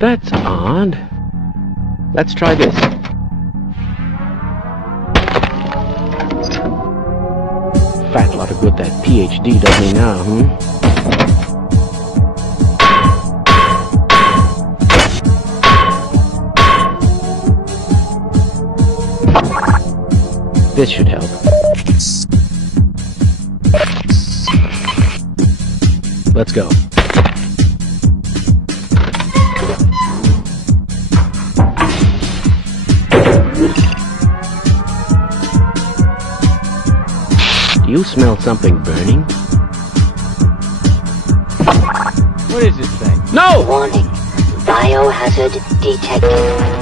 That's odd. Let's try this. Fat lot of good that PhD does me now, This should help. Let's go. Do you smell something burning? What is this thing? No! Warning. Biohazard detected.